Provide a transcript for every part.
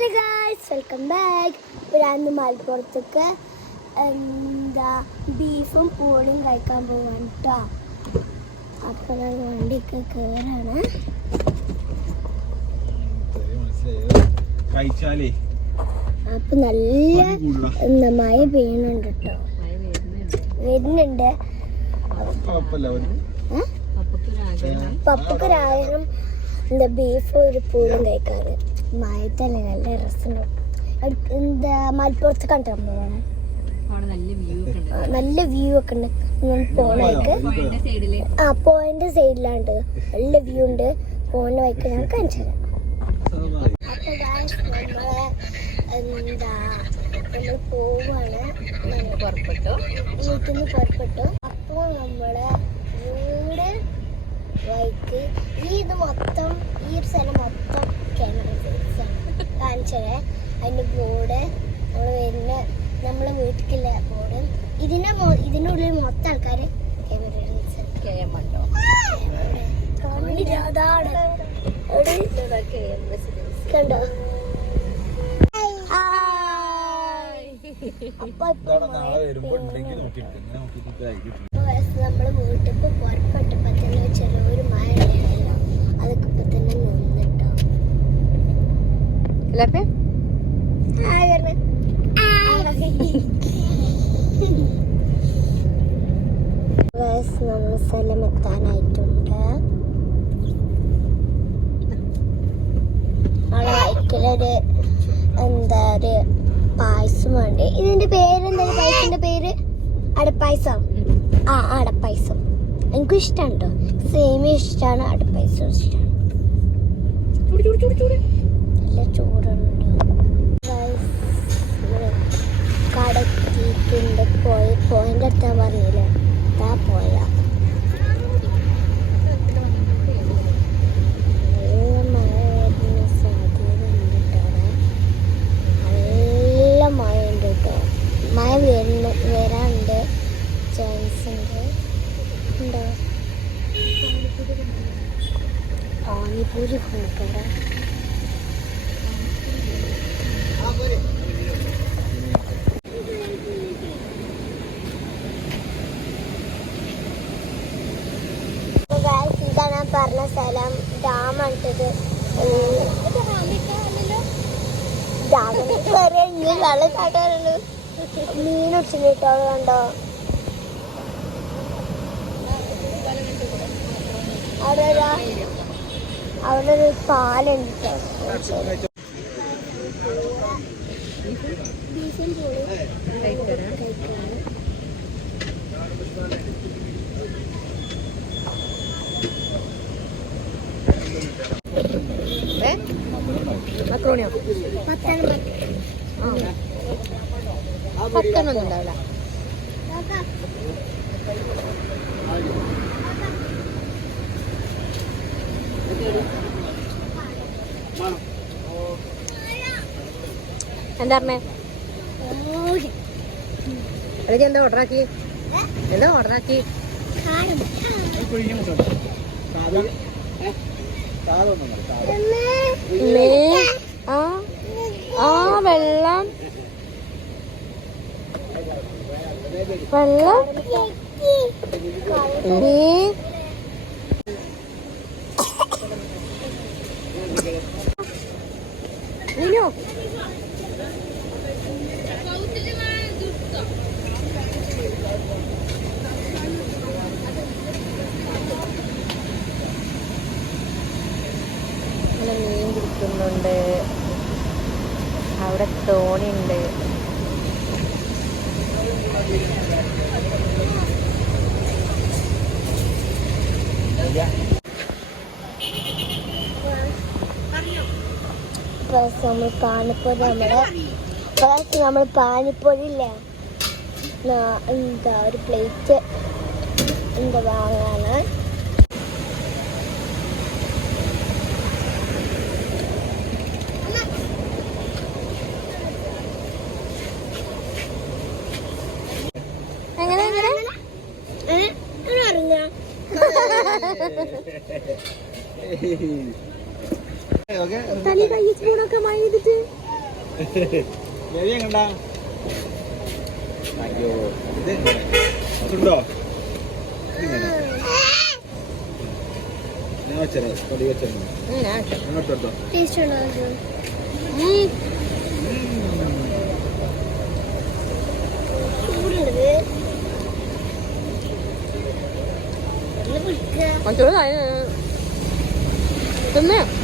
Hey guys, welcome back. ഞാൻ മലപ്പുറത്തേക്ക് ബീഫും പൂളും കഴിക്കാൻ പോവാണ് കേട്ടോ. അപ്പോൾ ഞാൻ വണ്ടിയൊക്കെ കയറാണ്. അപ്പൊ നല്ല മഴ പെയ്യുന്നുണ്ട് കേട്ടോ, വരുന്നുണ്ട്. പപ്പക്കൊരായിരം ബീഫ് ഒരു പൂളും കഴിക്കാറ് മഴത്തല്ലേ നല്ല രസമുണ്ട്. മലപ്പുറത്ത് കണ്ടാൻ പോവാണ്, നല്ല വ്യൂ ഒക്കെ ഉണ്ട്. പോണേക്ക് പോയിന്റ് സൈഡിലാണ്ട് നല്ല വ്യൂ ഉണ്ട്. പോണ വഴിക്ക് ഞാൻ കാണിച്ചു തരാം. നമ്മൾ പോവാണ്, വീട്ടിൽ നിന്ന് പുറപ്പെട്ടു. അപ്പോൾ നമ്മളെ വീട് വഴിക്ക് ഇത് മൊത്തം, ഈ ഒരു സ്ഥലം മൊത്തം ക്യാമറ കാണിച്ചത്. അതിൻ്റെ ബോർഡ് നമ്മൾ വരുന്ന നമ്മളെ വീട്ടിലേക്കുള്ള ബോർഡ്, ഇതിനുള്ളിൽ മൊത്തം ആൾക്കാർ ക്യാമറ കണ്ടോ. നമ്മള് വീട്ടിൽ പുറപ്പെട്ടപ്പോ തന്നെ ചെറിയൊരു മഴ ഉണ്ടായല്ലോ, അതൊക്കെ ഇപ്പൊ തന്നെ നിന്നിട്ടോ. നമ്മൾ സ്ഥലം എത്താനായിട്ടുണ്ട്. നമ്മളെ വൈക്കലൊരു ഒരു പായസം വേണ്ടേ. ഇതിന്റെ പേരെന്താ, പായസത്തിന്റെ പേര്? അടപ്പായസം. അടപ്പായസം എനിക്കും ഇഷ്ടമാണ് കേട്ടോ. സേമിയ ഇഷ്ടമാണ്, അടപ്പായസം ഇഷ്ടമാണ്. നല്ല ചൂടുണ്ട്. കടത്തിയിട്ടുണ്ട്. പോയിന്റ് എത്താൻ പറഞ്ഞില്ലേ, അതാ പോയ. നല്ല മഴ വരുന്ന സാധ്യത ഉണ്ട് കേട്ടോ. നല്ല മഴ ഉണ്ട് കേട്ടോ. മഴ വരാനുണ്ട്, ചാൻസ് ഉണ്ട്. ഉണ്ടോ പാനിപൂരി കൊണ്ടുപോടാ. ഇതാണ് ഞാൻ പറഞ്ഞ സ്ഥലം, ഡാമാണിട്ടത്. ഡാമിന് കയറിയ ഇനി വെള്ളം ചാട്ടാറുണ്ട്. മീൻ ഉച്ചിട്ടോ കണ്ടോ. അവിടെ ഒരു പാലുണ്ട് കേട്ടോ. ബീഫും പൂളും കഴിക്കാറ്. മക്രോണിയോ? പത്തെണ്ണൊന്നും ഉണ്ടാവില്ല. എന്താ പറഞ്ഞേ? എന്താ ഓർഡറാക്കി? എന്താ ഓർഡറാക്കി? വെള്ളം നീനോ മീൻ പിടിക്കുന്നുണ്ട്. അവിടെ തോണിയുണ്ട്. നമ്മൾ പാനിപ്പൊരി, നമ്മൾ പാനിപ്പൊരി ഇല്ലേ, എന്താ ഒരു പ്ലേറ്റ് എന്താ വാങ്ങാണ്. തലി കൈ സ്പൂണൊക്കെ മഴ ചെയ്തിട്ട് ബേബി എങ്ങണ്ടാ? അയ്യോ ഇത് അതുണ്ടോ? ഞാൻ വെച്ചേ പൊടി വെച്ചോ അങ്ങോട്ടോ. ടേസ്റ്റ് ഉണ്ടോ? ചൂടുള്ളത്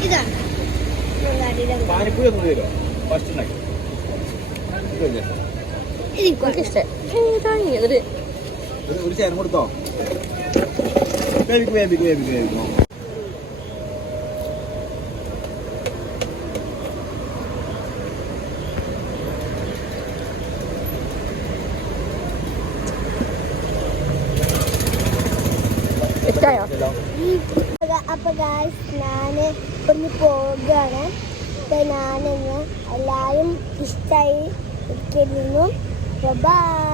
ഇതാണ് പാനിപ്പൂരി ഒന്നും തരുമോ? ഫസ്റ്റ് ഉണ്ടാക്കി ഒരു ചേരം കൊടുത്തോ? വേവിക്കോ. അപ്പൊ ഗായ്സ് ഞാന് ഒന്ന് പോവുകയാണ്. ഞാനിന്ന് എല്ലാവരും ഇഷ്ടമായി ഇരിക്കുന്നു. ബൈ.